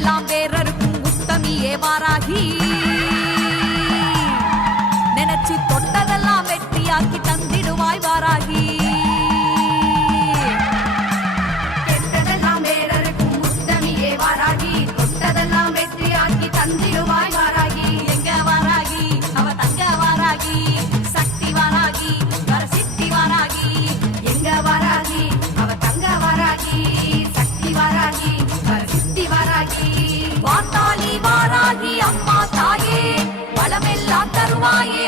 கெட்டதெல்லாம் வேறருக்கும் உத்தமியே வாராகி நினைச்சு தொட்டதெல்லாம் வெட்டியாக்கி தந்திடுவாய் வாராகி கெட்டதெல்லாம் வேறருக்கும் உத்தமியே வாராகி தொட்டதெல்லாம் வெற்றியாக்கி தந்திடுவாய் வாராகி எங்க வாராகி அவ தங்க வாராகி சக்தி வாராகி வரசித்தி வாராகி எங்க வாராகி அவ தங்க வாராகி சக்தி வாராகி வரசித்தி வாராகி வாத்தாளி வாராகி அம்மா தாயே வளமெல்லாம் தருவாயே